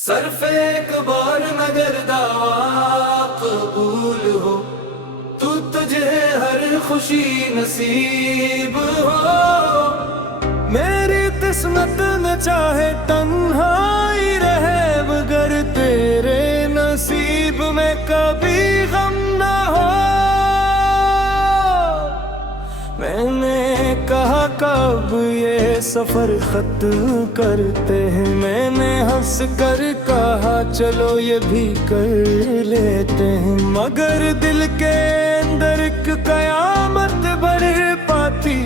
सिर्फ एक बार मगर दावा कबूल हो, तू तुझे हर खुशी नसीब हो। मेरी किस्मत में चाहे तन्हाई रहे, मगर तेरे नसीब में कभी गम ना हो। मैंने कहा कब ये सफर खत्म करते हैं, मैंने हंस कर कहा चलो ये भी कर लेते हैं। मगर दिल के अंदर एक कयामत बढ़ पाती,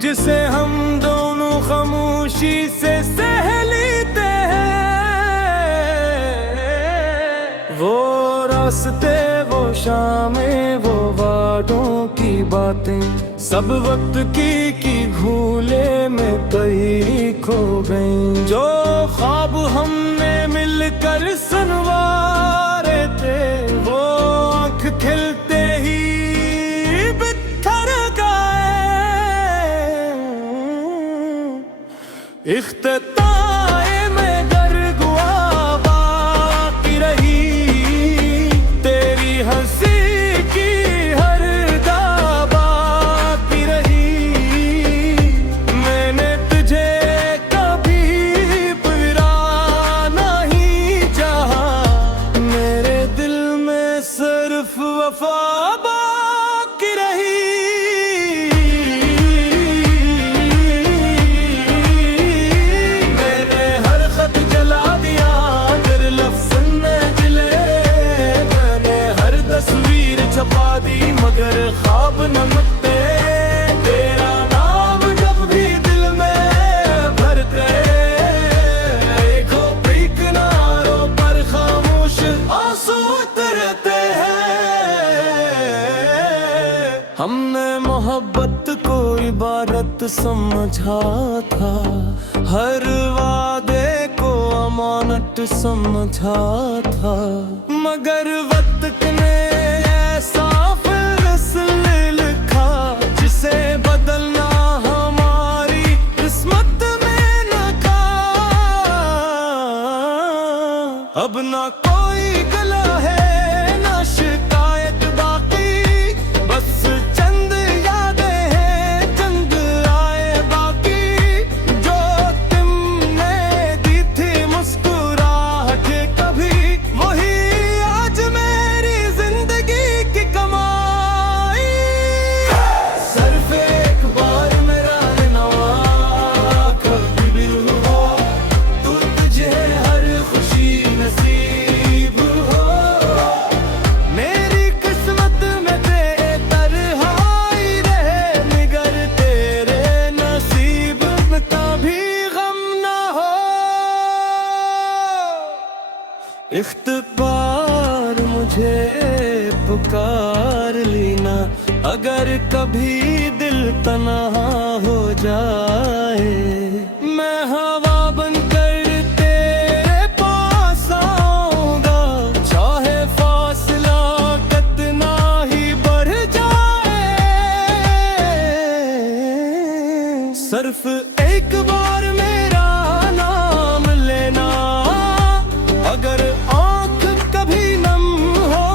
जिसे हम दोनों खामोशी से सह लेते हैं। वो रास्ते, वो शामें, वो वादों की बातें, सब वक्त की भूले में कहीं खो गई। जो ख्वाब हमने मिलकर सुनवारे थे, वो आँख खिलते ही बिखर गए। इख्तिताए में गरगुआ बाकी रही, तेरी हंसी की हर मगर ख्वाब न मिटते। तेरा नाम जब भी दिल में भरते, खोपड़ी किनारों पर खामोश आंसू उतरते हैं। हमने मोहब्बत को इबादत समझा था, हर वादे को अमानत समझा था। मगर वक्त ने ऐसा लिखा, जिसे बदलना हमारी किस्मत में न था। अब ना कोई गला है ना शिकायत बाकी, बस चंद यादें हैं, चंद आए बाकी। जो तुमने दी थी मुस्कुराहट कभी, वही आज मेरी जिंदगी की कमाई। इख्तिबार मुझे पुकार लेना, अगर कभी दिल तन्हा हो जाए। मैं हवा बनकर तेरे पास आऊंगा, चाहे फासला कितना ही बढ़ जाए। सिर्फ एक बार मेरा नाम लेना, अगर आँख कभी नम हो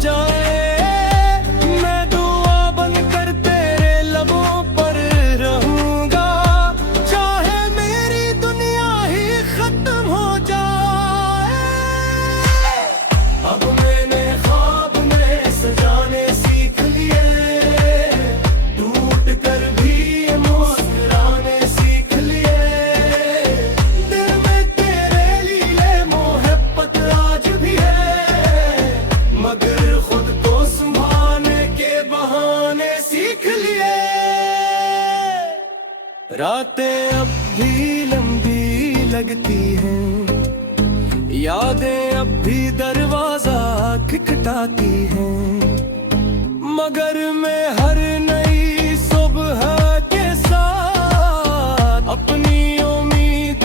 जाए। मैं दुआ बनकर तेरे लबों पर रहूंगा, चाहे मेरी दुनिया ही खत्म हो जाए। अब मैंने ख्वाब में सजाने सीख लिए, टूट कर भी मुस्कुराने सीख लिए। दिल में तेरे लिए मोहब्बत आज भी है, मगर खुद को संभालने के बहाने सीख लिए। रातें अब भी लंबी लगती हैं, यादें अब भी दरवाजा खटखटाती हैं। मगर मैं हर नई सुबह के साथ अपनी उम्मीद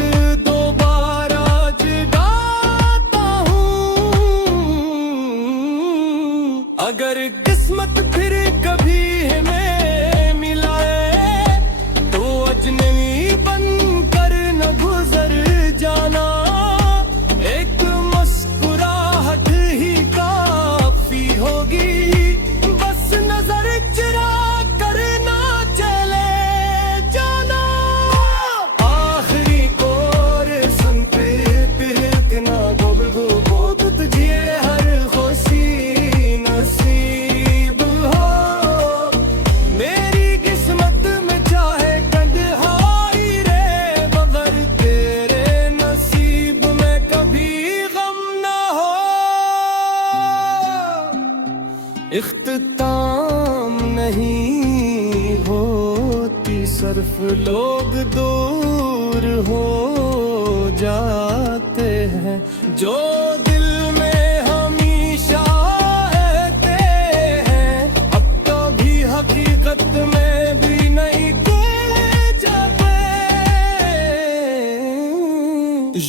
दोबारा जगाता हूँ। अगर किस्मत फिर कभी हमें मिलाए, तो अजनबी बनकर न गुजर जाना। एक इख्तिताम नहीं होती सिर्फ लोग दूर हो जाते हैं जो दिल में हमेशा रहते हैं अब तो भी हकीकत में भी नहीं कोई जाते।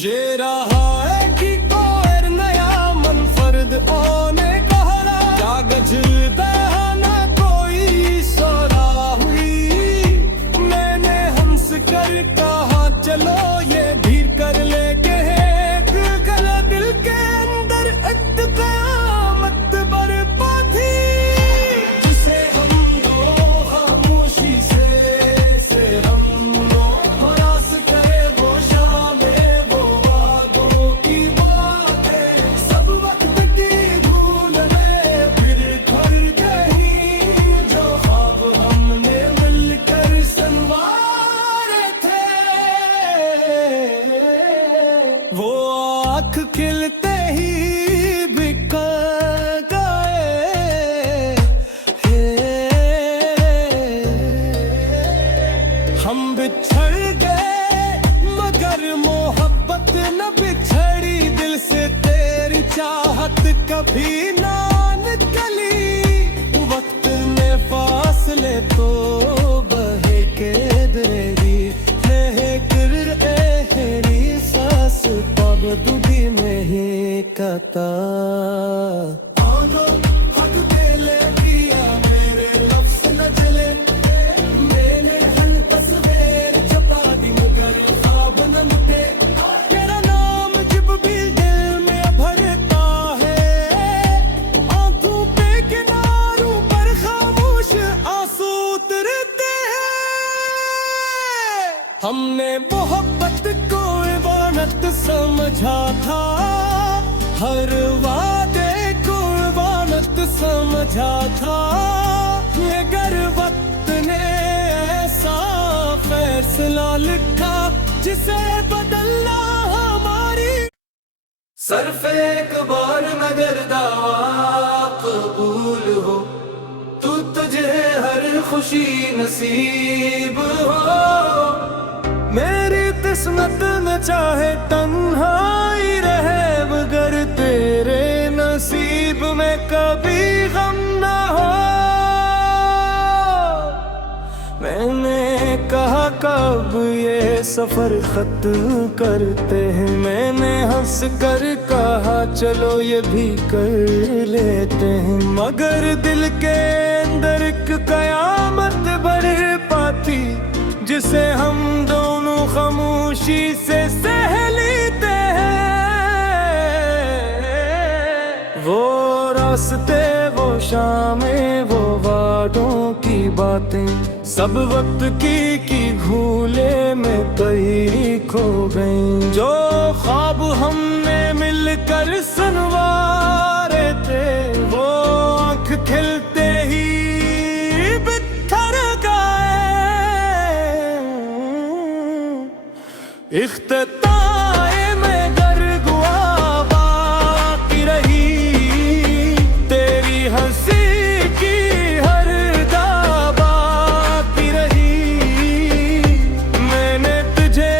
ये रहा है कि कोई नया मनफर्द आने कागज बहाना कोई सोरा हुई मैंने हंस कर कहा चलो ये भीड़ कर ले के कर दिल के अंदर इक़्तिदामत बरपा थी जिसे हम दो खामोशी से हम लोग रास करे वो शामें वो वादों की बातें सब वक्त की भूल में फिर कर गई जो ख्वाब हमने मिलकर संवारे थे वो आँख खिलते ही बिखर गए। हम बिछड़ गए मगर मोहब्बत न बिछड़ी दिल से तेरी चाहत कभी ना निकली वक्त ने फासले तो बहे के दरेरी है कर एहरी सांस पाबदुदी में ही कता हक दिले किया मेरे लफ्ज़ न जले मैंने हर तस्वीर छपा दी मगर ख्वाब न मुटे तेरा नाम जब भी दिल में भरता है आंखों पे किनारों पर खामोश आंसू उतरते हैं। हमने मोहब्बत को इबादत समझा था हर वादे को इबादत समझा था मगर वक्त ने ऐसा फैसला लिखा जिसे बदलना हमारी सिर्फ एक बार मगर दावा कबूल हो तू तुझे हर खुशी नसीब हो मेरी किस्मत न चाहे तन्हाई रहे मगर तेरे नसीब में कभी गम ना हो। मैंने कहा कब ये सफर खत्म करते हैं मैंने हंस कर कहा चलो ये भी कर लेते हैं मगर दिल के अंदर एक कयामत बढ़ पाती जिसे हम दोनों खामोशी से सह लेते हैं। वो रास्ते वो शामें वो वादों की बातें सब वक्त की भूले में कहीं खो गई जो ख्वाब हमने मिलकर संवारे थे वो आँख खिलते ही बिखर गए। इख्तिताए में गरगुआ बाकी रही तेरी हंसी की हर दा बाकी रही मैंने तुझे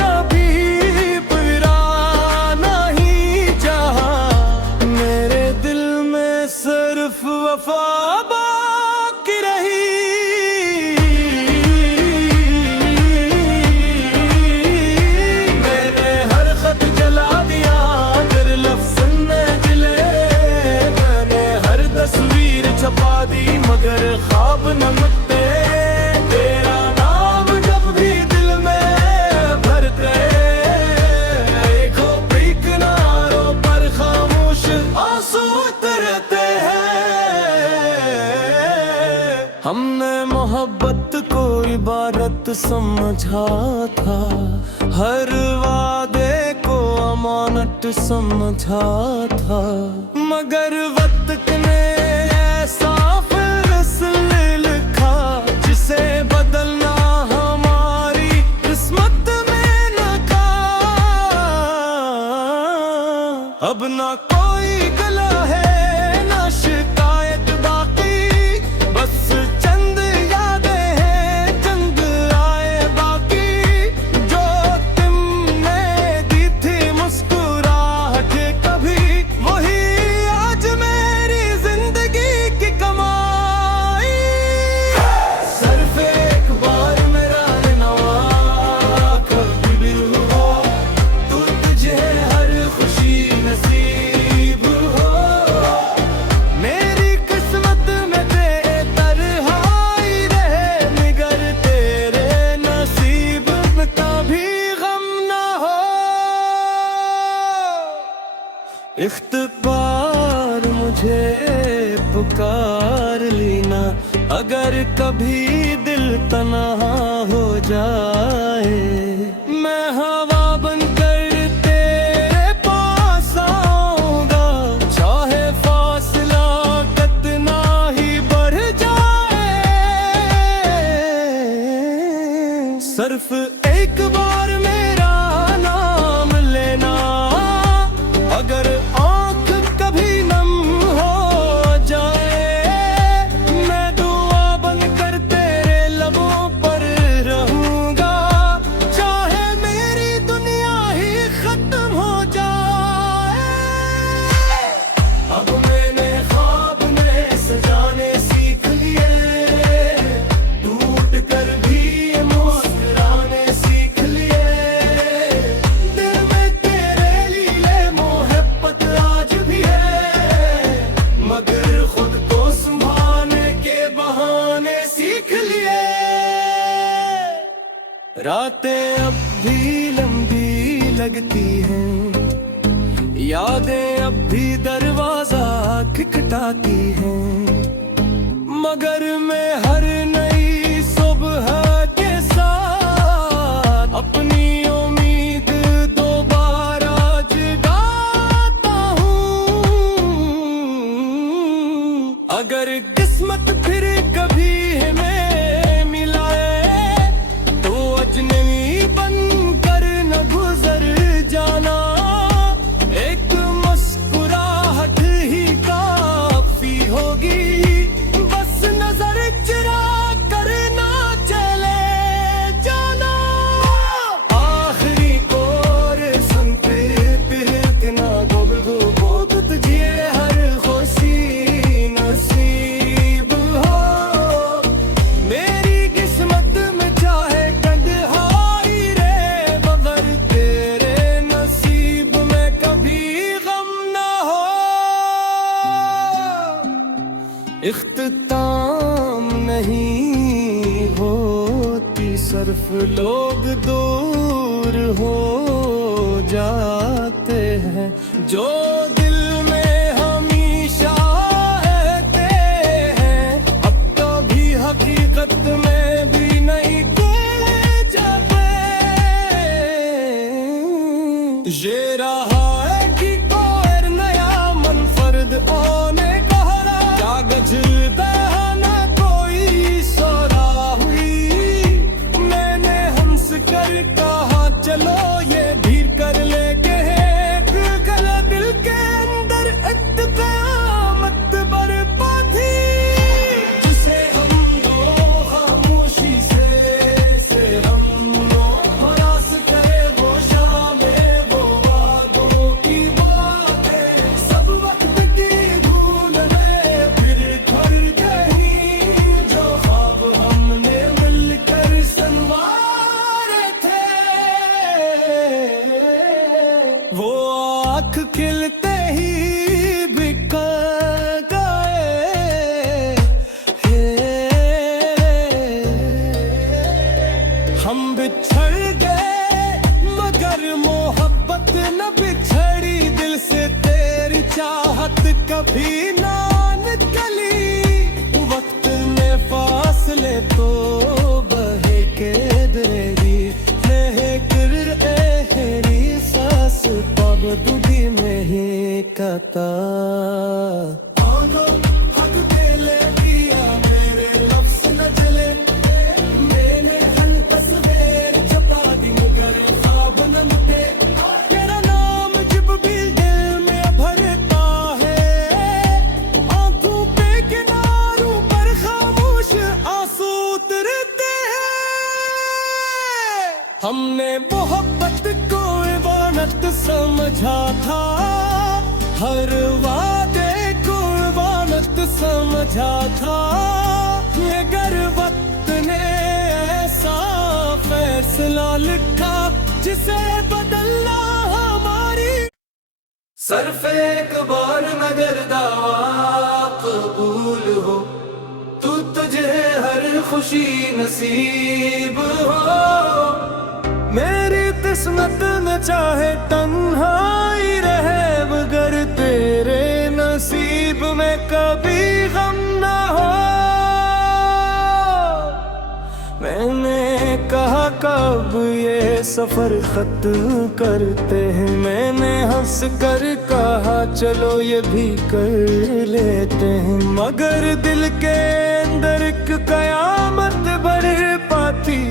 कभी बुरा नहीं चाहा मेरे दिल में सिर्फ वफा बाकी रही। छपा दी मगर ख्वाब न मिटते तेरा नाम जब भी दिल में भरते खोपड़ी किनारों पर खामोश आंसू उतरते हैं। हमने मोहब्बत को इबादत समझा था हर वादे को अमानत समझा था मगर वक्त ने ऐसा फैसला लिखा जिसे बदलना हमारी किस्मत में न था। अब ना कोई गला है ना शिकायत इख्तिबार मुझे पुकार लेना, अगर कभी दिल तन्हा हो जाए। मैं हवा बनकर तेरे पास आऊंगा, चाहे फासला कितना ही बढ़ जाए। सिर्फ एक बार मेरा नाम लेना, अगर आँख कभी नम हो जाए। मैं दुआ बनकर तेरे लबों पर रहूंगा, चाहे मेरी दुनिया ही खत्म हो जाए। अब मैंने ख्वाब में सजाने सीख लिए, टूट कर भी मुस्कुराने सीख लिए। दिल में तेरे लिए मोहब्बत आज भी है, मगर खुद को संभालने के बहाने सीख लिए। रातें अब भी लंबी लगती हैं, यादें अब भी दरवाजा खटखटाती हैं, मगर मैं हर नई सुबह के साथ अपनी उम्मीद दोबारा जगाता हूँ। अगर किस्मत फिर कभी हमें मिलाए, तो अजनबी बनकर न गुजर जाना। एक मुस्कुराहट ही काफी होगी, बस नजर चुरा कर ना चले जाना। आखिरी कोर सुनते ना गोबगो बोध तुझे हर खुशी नसीब हो। मेरी किस्मत में चाहे तन्हाई रे, मगर तेरे नसीब में कभी गम ना हो। इख्तिताम नहीं होती, सिर्फ लोग दूर हो जाते हैं। जो दिल में हमेशा रहते हैं, अब कभी हकीकत में भी नहीं कोई जाते। ये रहा है कि कोई नया मनफर्द आने का हरा, कागज बहाना कोई सोरा हुई। मैंने हंस कर कहा चलो ये भीड़ कर लेके एक गला, दिल के अंदर इत्तेकामत बरपा थी, जिसे हम दो खामोशी से हम लोग रास करे वो शामें वो वादों की बातें। सब वक्त की भूल में फिर कर गई, जो ख्वाब हमने मिलकर संवारे थे। वो आँख खिलते ही बिखर गए। हम बिछड़ गए, मगर मोहब्बत न बिछड़ी दिल से। तेरी चाहत कभी ना निकली, वक्त में फासले तो बहे के दरेरी। हेरी सांस पब दूधी में ही कता। हक दिले दिया मेरे लफ्ज़ न जले, मैंने हल तस्वीर छपा दी मगर ख्वाब न मिटे। तेरा नाम जब भी दिल में भरता है, आंखों पे किनारों पर खामोश आंसू उतरते हैं। हमने मोहब्बत को इबादत समझा था, हर वादे को इबादत समझा था, मगर वक्त ने ऐसा फैसला लिखा जिसे बदलना हमारी। सिर्फ एक बार मगर दावा कबूल हो, तू तुझे हर खुशी नसीब हो। मेरी किस्मत न चाहे तन्हाई रहे, मगर सफर खत्म करते हैं। मैंने हंस कर कहा चलो ये भी कर लेते हैं, मगर दिल के अंदर एक कयामत बढ़ पाती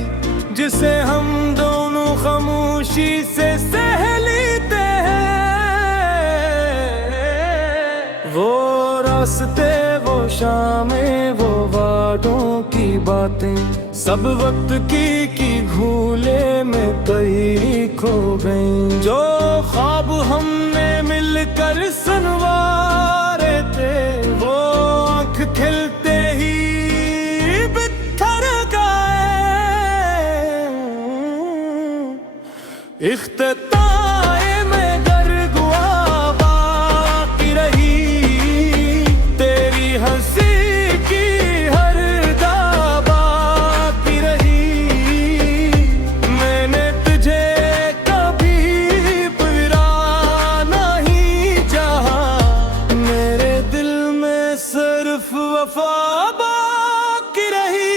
जिसे हम दोनों खामोशी से सह लेते हैं। वो रास्ते, वो शामें, वो वादों की बातें, सब वक्त की भूले में कहीं खो गई। जो ख्वाब हमने मिलकर सुनवारे थे, वो आँख खिलते ही बिखर गए। इख्तिताए में गरगुआ बाकी रही, तेरी हंसी की हर दा बाकी रही। मैंने तुझे कभी बुरा नहीं चाहा, मेरे दिल में सिर्फ वफा बाकी रही।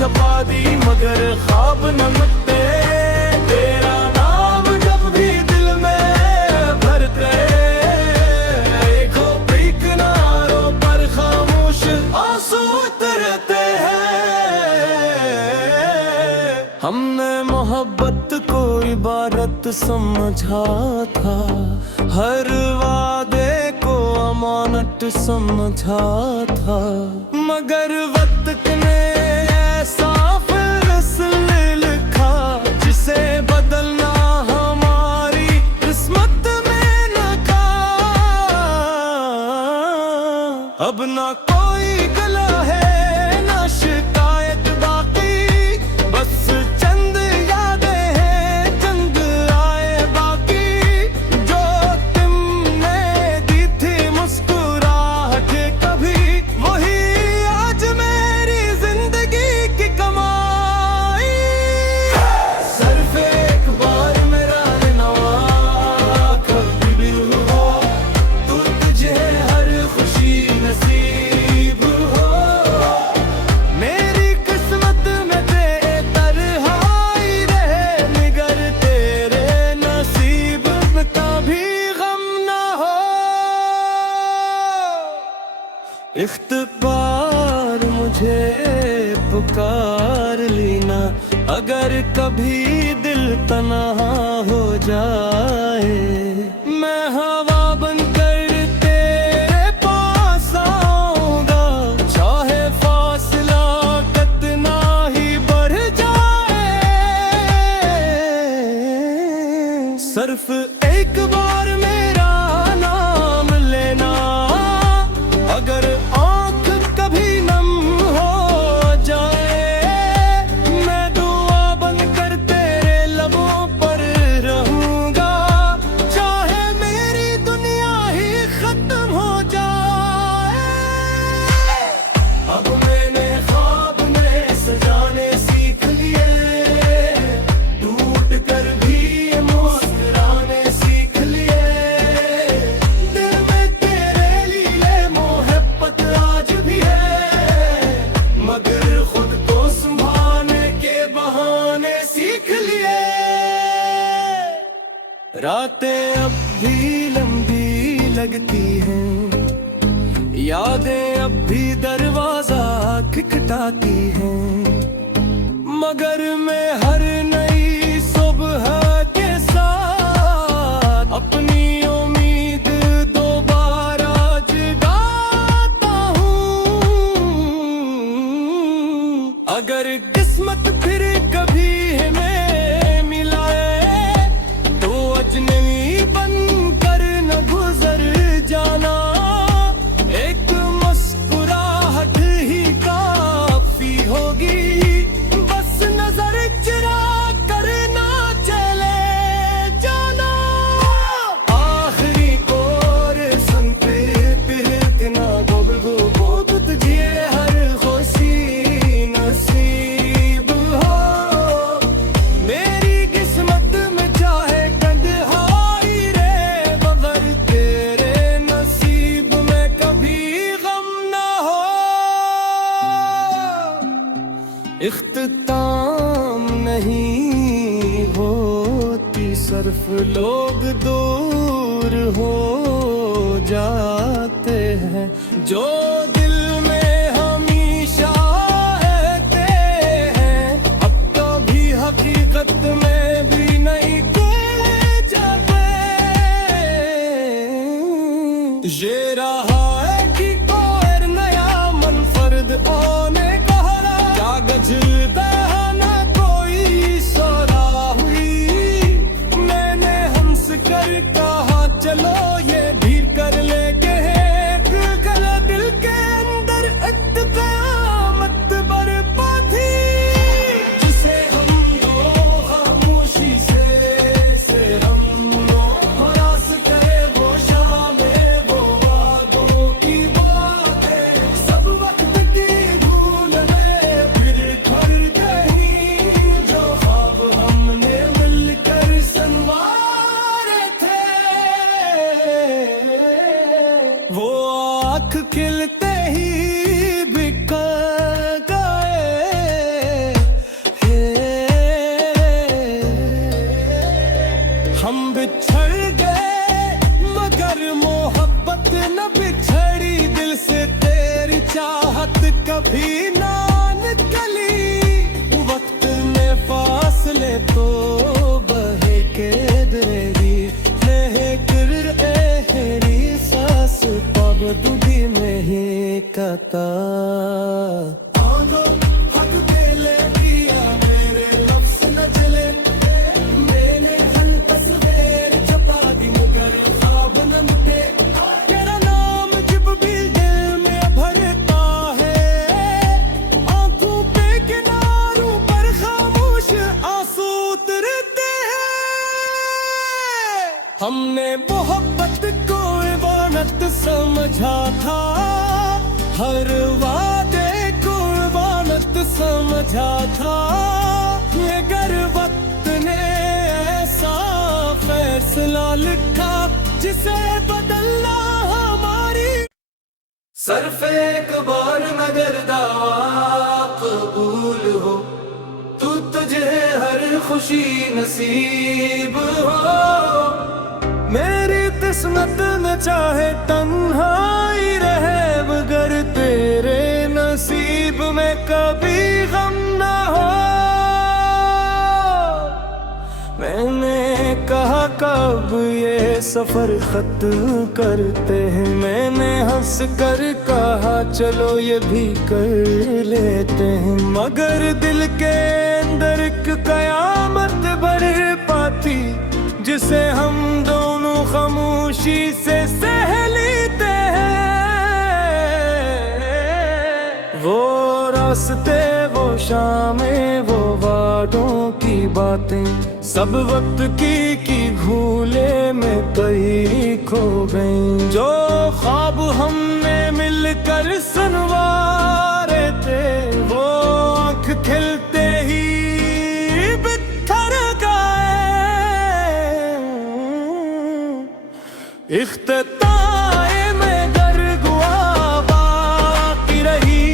छपा दी मगर ख्वाब न मिटते, तेरा नाम जब भी दिल में भरते। खोपड़ी किनारों पर खामोश आंसू उतरते हैं। हमने मोहब्बत को इबादत समझा था, हर वादे को अमानत समझा था, मगर वक्त ने ऐसा फैसला लिखा जिसे बदलना हमारी किस्मत में न था। अब ना कोई गला है ना शिकायत बाकी, बस चंद यादें हैं, चंद आए बाकी। जो तुमने दी थी मुस्कुराहट कभी, वही आज मेरी जिंदगी की कमाई। सिर्फ एक बार मेरा नवा कभी भी हो, तू तुझे हर खुशी नसीब हो। मेरी किस्मत में बेतरहाई रहे, निगर तेरे नसीब में कभी गम ना हो। इख्तिबार मुझे पुकार लेना, अगर कभी दिल तन्हा हो जाए। मैं हवा बनकर तेरे पास आऊंगा, चाहे फासला कितना ही बढ़ जाए। सिर्फ एक बार मेरा नाम लेना, अगर आँख कभी नम हो जाए। मैं दुआ बनकर तेरे लबों पर रहूंगा, चाहे मेरी दुनिया ही खत्म हो जाए। अब मैंने ख्वाब में सजाने सीख लिए, टूट कर भी मुस्कुराने सीख लिए। दिल में तेरे लिए मोहब्बत आज भी है, मगर खुद को संभालने के बहाने सीख लिए। रातें अब भी लंबी लगती हैं, यादें अब भी दरवाजा खटखटाती हैं, मगर मैं हर नई सुबह के साथ अपनी उम्मीद दोबारा जगाता हूँ। अगर किस्मत फिर कभी हमें मिलाए, तो अजनबी बनकर न गुजर जाना। एक मुस्कुराहट ही काफी होगी, बस नजर चुरा कर ना चले। इख्तिताम नहीं होती सिर्फ लोग दूर हो जाते हैं जो दिल में हमेशा रहते हैं अब तो भी हकीकत में भी नहीं कोई जाते। ये रहा है कि कोई नया मनफर्द आने कागज बहाना कोई सोरा हुई मैंने हंस कर कहा चलो ये भीड़ कर लेके कर दिल के अंदर इत्तेकामत बरपा थी जिसे हम दो खामोशी से हम हरास करे वो शामें वो वादों की बातें सब वक्त की धूल में फिर घर गई जो ख्वाब हमने मिलकर संवारे थे वो आँख खिलते ही बिखर गए। हम बिछड़ गए मगर मोहब्बत न बिछड़ी दिल से तेरी चाहत कभी ना निकली वक्त में फासले तो बहे के दरेरी एहरी सांस पाबंदी में ही कता हक दिले दिया मेरे लफ्ज़ न जले मैंने हल तस्वीर छपा दी मगर ख्वाब न मिटे तेरा नाम जब भी दिल में भरता है आंखों पे किनारों पर खामोश आंसू उतरते हैं। हमने मोहब्बत को इबादत समझा था हर वादे को इबादत समझा था मगर वक्त ने ऐसा फैसला लिखा जिसे बदलना हमारी सिर्फ एक बार मगर दावा कबूल हो तू तुझे हर खुशी नसीब हो मेरी किस्मत न चाहे तन्हाई रहे मगर तेरे नसीब में कभी गम ना हो। मैंने कहा कब ये सफर खत्म करते हैं मैंने हंस कर कहा चलो ये भी कर लेते हैं मगर दिल के अंदर एक कयामत बढ़ पाती जिसे हम दोनों खामोशी से सह लेते हैं। वो रास्ते वो शामें वो वादों की बातें सब वक्त की भूले में कहीं खो गई जो ख्वाब हमने मिलकर संवारे थे वो आँख खिलते ही बिखर गए। इख्तिताए में गरगुआ बाकी रही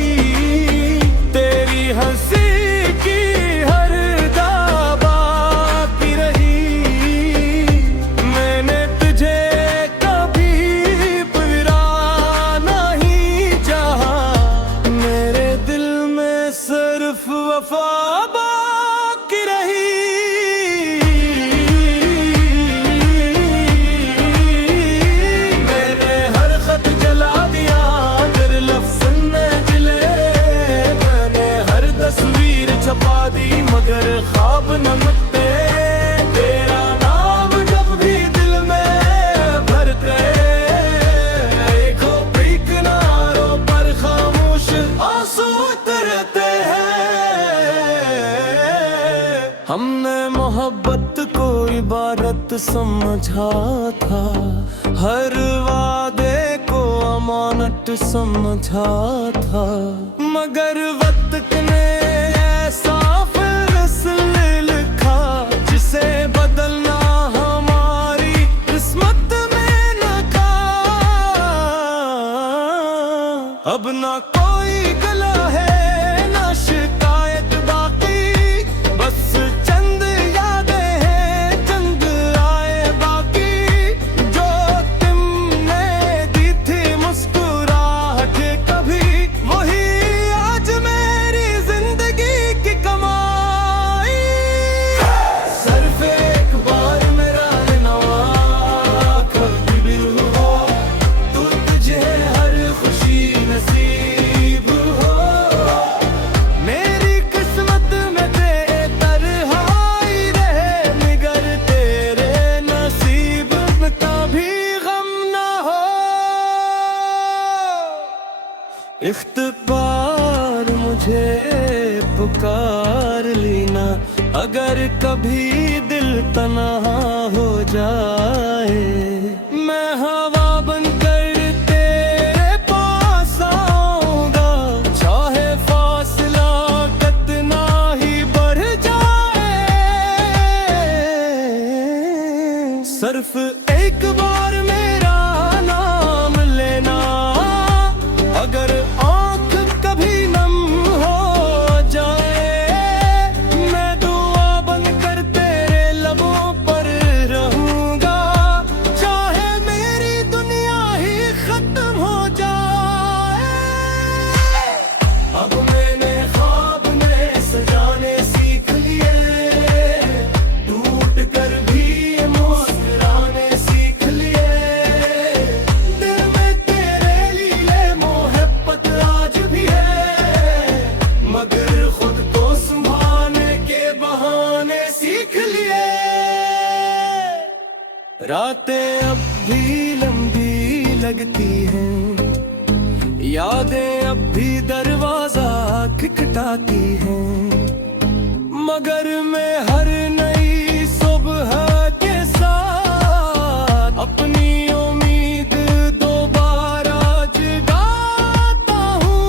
तेरी हंसी की हर दा बाकी रही मैंने तुझे कभी बुरा नहीं चाहा मेरे दिल में सिर्फ वफा बाकी रही। छपा दी मगर ख्वाब न मिटते तेरा नाम जब भी दिल में भरते खोपड़ी किनारों पर खामोश आंसू उतरते हैं। हमने मोहब्बत को इबादत समझा था हर वादे को अमानत समझा था मगर वक्त ने ऐसा फैसला लिखा जिसे बदलना हमारी किस्मत में न था। अब ना कोई गला है ना शिकायत इख्तिबार मुझे पुकार लेना, अगर कभी दिल तन्हा हो जाए। मैं हवा बनकर तेरे पास आऊंगा, चाहे फासला कितना ही बढ़ जाए। सिर्फ एक बार मेरा नाम लेना, अगर आँख कभी नम हो जाए। मैं दुआ बनकर तेरे लबों पर रहूंगा, चाहे मेरी दुनिया ही खत्म हो जाए। अब मैंने ख्वाब में सजाने सीख लिए, टूट कर भी मुस्कुराने सीख लिए। दिल में तेरे लिए मोहब्बत आज भी है, मगर खुद को संभालने के बहाने सीख लिए। रातें अब भी लंबी लगती हैं, यादें अब भी दरवाजा खटखटाती हैं, मगर मैं हर नई सुबह के साथ अपनी उम्मीद दोबारा जगाता हूँ।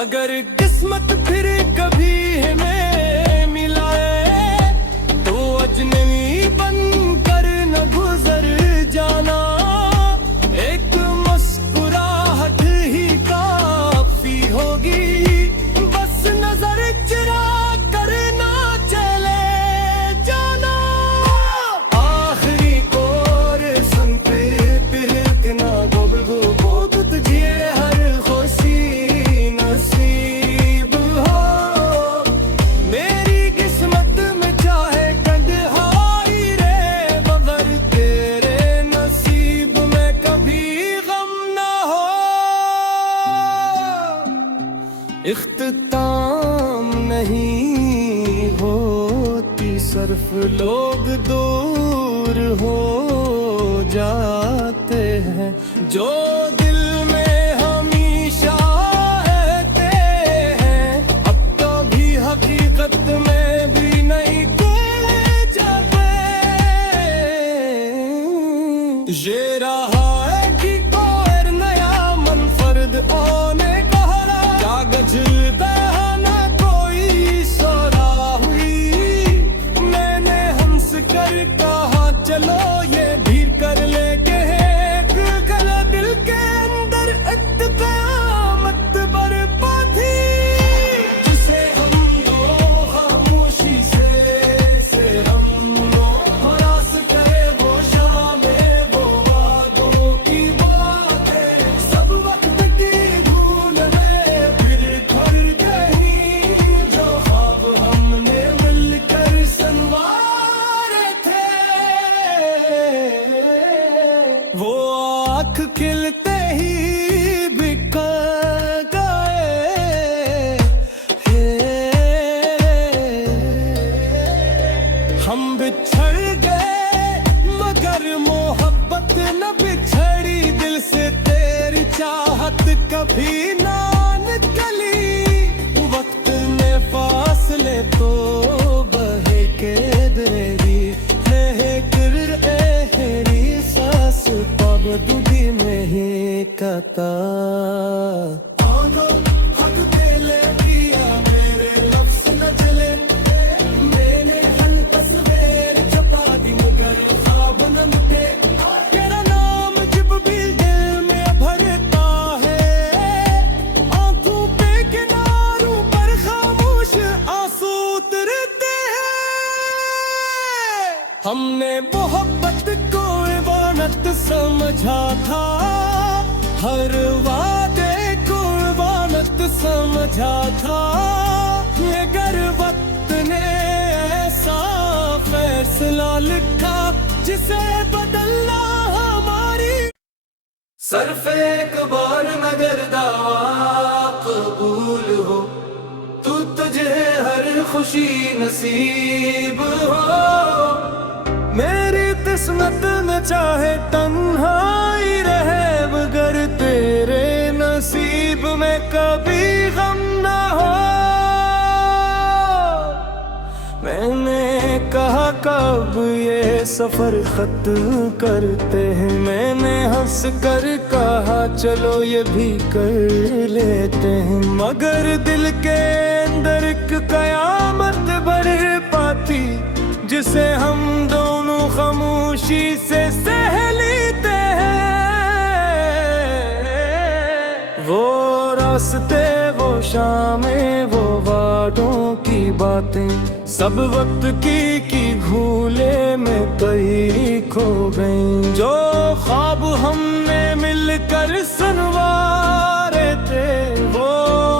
अगर किस्मत फिर कभी हमें मिलाए, तो अजनबी बनकर न गुजर जाना। एक मुस्कुराहट ही काफी होगी, बस नजर चुरा कर ना चले जाना। आखिरी कोर सुन पे तिलकना गुबगु बोध तुझे हर खुशी नसीब हो। मेरी किस्मत में चाहे तन्हाई रे, मगर तेरे नसीब में कभी गम ना हो। इख्तिताम नहीं होती, सिर्फ लोग दूर हो जाते हैं। जो दिल में हमेशा रहते हैं, अब तो भी हकीकत में भी नहीं कोई जाते। ये रहा है कि कोई नया मनफरद आने का हरा, कागज बहाना कोई सोरा हुई। मैंने हंस कर कहा चलो ये भीड़ कर ले के एक गला, दिल के अंदर एक क़यामत बरपा थी, जिसे हम दो खामोशी से हम हरास करे वो शामें वो वादों की बातें। सब वक्त की धूल में फिर खर गई, जो ख्वाब हमने मिलकर संवारे थे। वो आँख खिलते ही बिखर गए। हम बिछड़ गए, मगर मोहब्बत न बिछड़ी दिल से। तेरी चाहत कभी ना निकली, वक्त में फासले तो बहे के दरेरी है कर एहरी सांस पब दूधी में ही कता। आनो हक दिले दिया मेरे लफ्ज़ न जले, मैंने हल तस्वीर छपा दी मगर ख्वाब न मिटे। तेरा नाम जब भी दिल में भरता है, आंखों पे किनारों पर खामोश आंसू उतरते हैं। हमने मोहब्बत को इबादत समझा था, हर वादे को इबादत समझा था, मगर वक्त ने ऐसा फैसला लिखा जिसे बदलना हमारी। सिर्फ एक बार मगर दावा कबूल हो, तू तुझे हर खुशी नसीब हो। मेरी किस्मत में चाहे तन्हाई रहे, मगर कब ये सफर खत्म करते हैं। मैंने हंस कर कहा चलो ये भी कर लेते हैं, मगर दिल के अंदर एक कयामत बढ़ पाती जिसे हम दोनों खामोशी से सह लेते हैं। वो रास्ते, वो शामें, वो वादों की बातें, सब वक्त की भूले में कहीं खो गई। जो ख्वाब हमने मिलकर सुनवारे थे, वो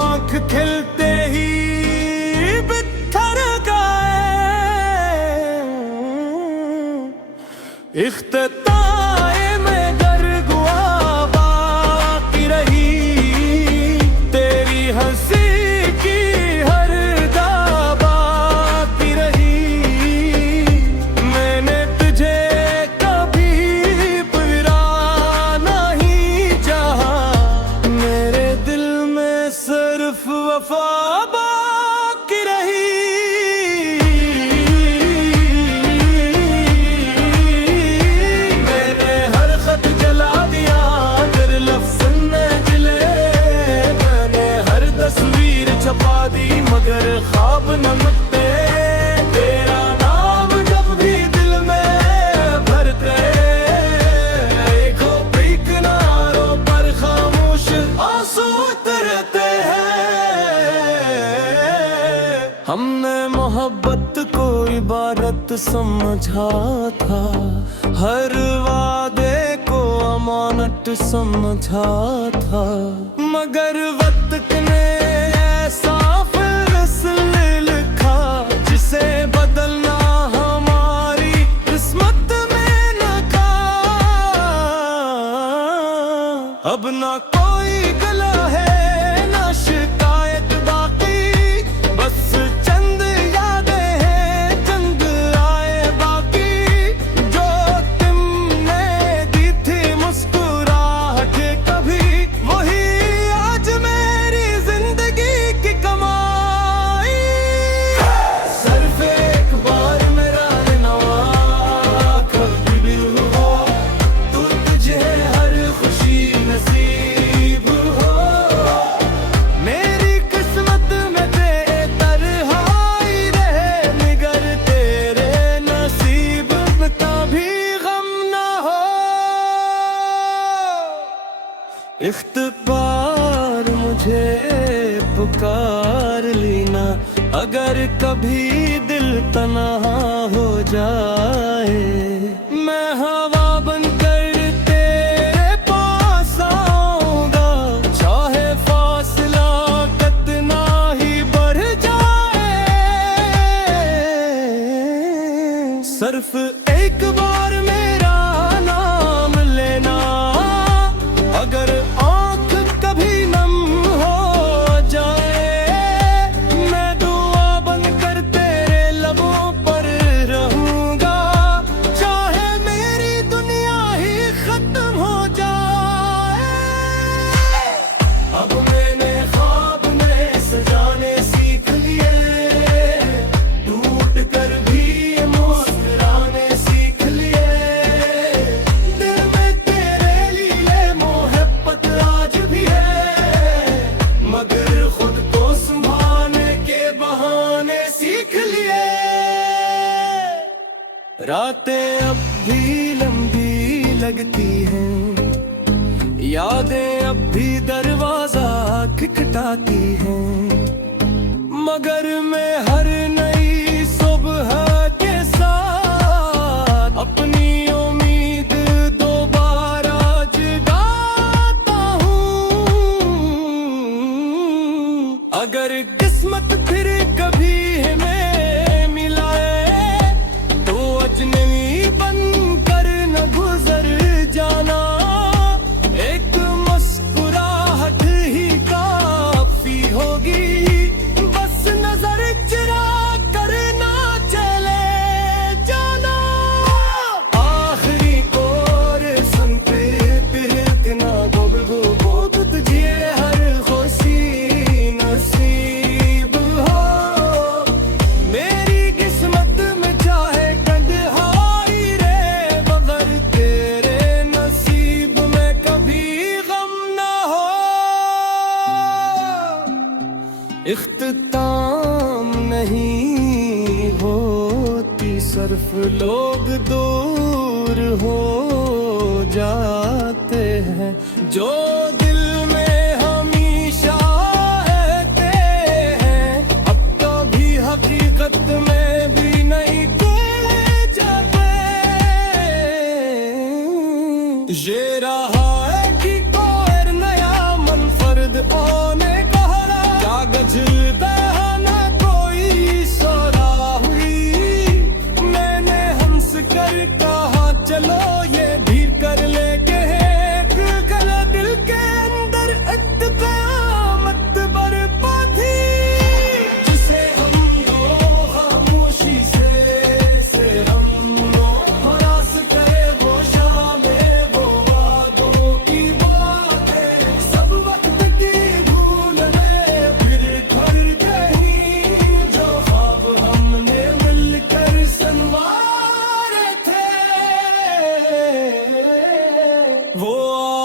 आँख खिलते ही बिखर गए। इख्तिताए में गरगुआ बाकी रही, तेरी हंसी की हर दा बाकी रही। मैंने तुझे कभी बुरा नहीं चाहा, मेरे दिल में सिर्फ वफा बाकी रही। छपा दी मगर ख्वाब न मिटते, तेरा नाम जब भी दिल में भरते। देखो किनारों पर खामोश आंसू उतरते हैं। हमने मोहब्बत को इबादत समझा था, हर वादे को अमानत समझा था, मगर वक्त ने ऐसा फैसला लिखा जिसे बदलना हमारी किस्मत में न था। अब ना कोई गला है ना शिकायत बाकी, बस चंद यादें हैं, चंद आए बाकी। जो तुमने दी थी मुस्कुराहट कभी, वही आज मेरी जिंदगी की कमाई। सिर्फ एक बार मेरा नवा कभी भी हो, तू तुझे हर खुशी नसीब हो। मेरी किस्मत में बेतरहाई रहे, निगर तेरे नसीब में कभी गम ना हो। इख्तिबार मुझे पुकार लेना, अगर कभी दिल तन्हा हो जाए। मैं हवा बनकर तेरे पास आऊंगा, चाहे फासला कितना ही बढ़ जाए। सिर्फ एक बार मेरा नाम लेना, अगर आँख कभी नम हो जाए। मैं दुआ बनकर तेरे लबों पर रहूंगा, चाहे मेरी दुनिया ही खत्म हो जाए। अब मैंने ख्वाब नए सजाने सीख लिए, टूट कर भी मुस्कुराने सीख लिए। दिल में तेरे लिए मोहब्बत आज भी है, मगर खुद को संभालने के बहाने सीख लिए। रातें अब भी लंबी लगती हैं, यादें अब भी दरवाजा खटखटाती हैं, मगर मैं हर नई सुबह के साथ अपनी उम्मीद दोबारा जगाता हूँ। अगर किस्मत फिर कभी हमें मिलाए, तो अजनबी बनकर न गुजर जाना। एक मुस्कुराहट ही काफी होगी, बस नजर चुरा इख्तिताम नहीं होती सिर्फ लोग दूर हो जाते हैं जो दिल में हमेशा रहते हैं अब तो भी हकीकत में भी नहीं कोई जाते ये रहा है कि कोई नया मनफर्द आने कागज बहाना कोई सोरा हुई मैंने हंस कर कहा चलो ये धीर कर ले के एक गला दिल के अंदर इत्तेकामत बरपा थी जिसे हम दो खामोशी से हम हरास करे वो शामें वो वादों की बातें सब वक्त की भूल में जो ख्वाब हमने मिलकर संवारे थे वो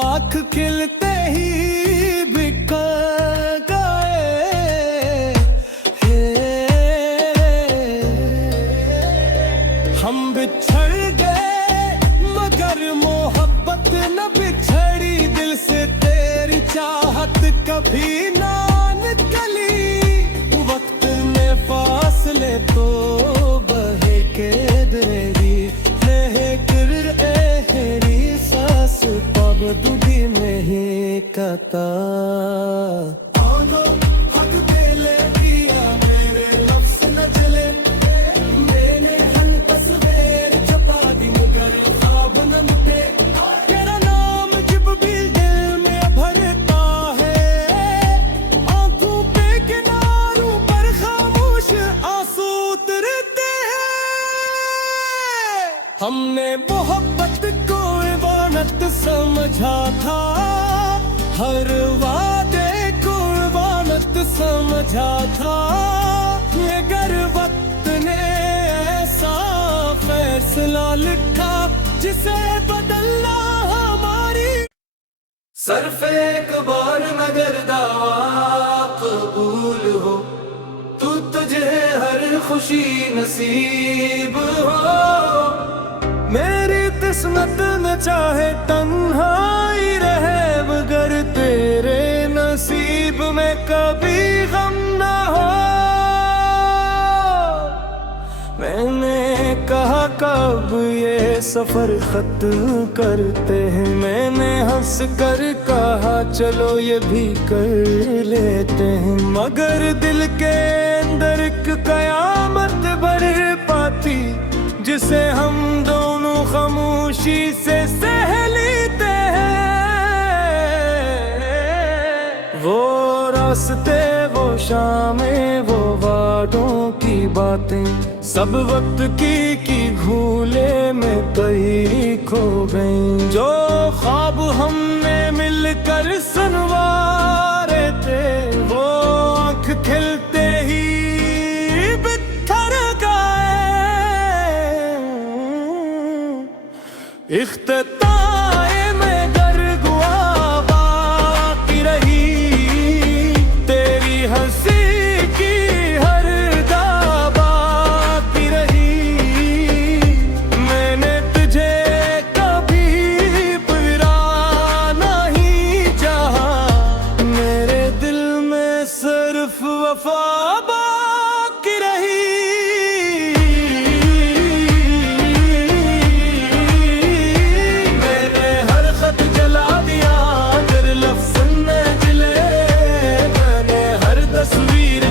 आँख खिलते ही बिखर गए हम बिछड़ गए मगर मोहब्बत न बिछड़ी दिल से तेरी चाहत कभी ना निकली वक्त में फासले तो बहे के दरेरी लेकर एहरी सांस पाबदुदी में ही कता हक दिले दिया मेरे लफ्ज़ न जले मैंने हर तस्वीर छपा दी मगर ख्वाब न मिटे तेरा नाम जब भी दिल में भरता है आंखों पे किनारों पर खामोश आंसू उतरते हैं हमने मोहब्बत को इबादत समझा था हर वादे को इबादत समझा था मगर वक्त ने ऐसा फैसला लिखा जिसे बदलना हमारी सिर्फ एक बार मगर दावा कबूल हो तू तुझे हर खुशी नसीब हो मेरी किस्मत न चाहे तन्हाई रहे मगर तेरे नसीब में कभी गम ना हो मैंने कहा कब ये सफर खत्म करते हैं मैंने हंस कर कहा चलो ये भी कर लेते हैं मगर दिल के अंदर एक कयामत बरपा पाती जिसे हम दोनों खामोशी से सह लेते हैं वो रास्ते वो शामें वो वादों की बातें सब वक्त की भूले में कहीं खो गई जो ख्वाब हमने मिलकर सुनवारे थे वो आँख खिलते ही बिखर गए इख्तिताए में गरगुआ बाकी रही तेरी हंसी की हर दा बाकी रही मैंने तुझे कभी बुरा नहीं चाहा मेरे दिल में सिर्फ वफा बाकी रही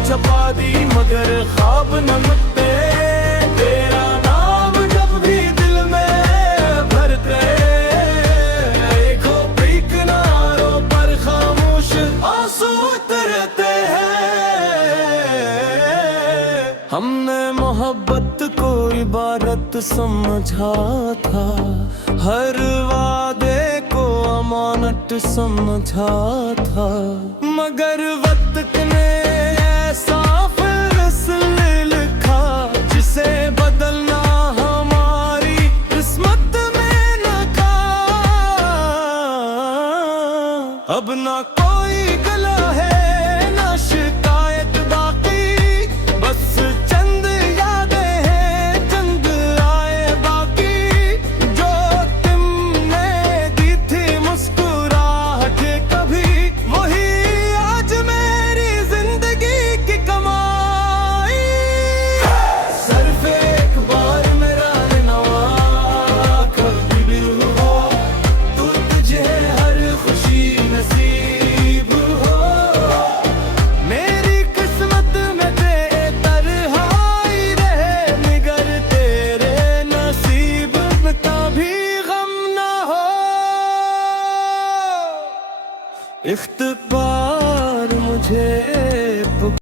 छपा दी मगर ख्वाब न मिटते तेरा नाम जब भी दिल में भरते खोपड़ी किनारों पर खामोश आंसू उतरते हैं हमने मोहब्बत को इबादत समझा था हर वादे को अमानत समझा था मगर वक्त ने ऐसा फैसला लिखा जिसे बदलना हमारी किस्मत में न था अब ना कोई गला है ना शिकायत इख्तिबार मुझे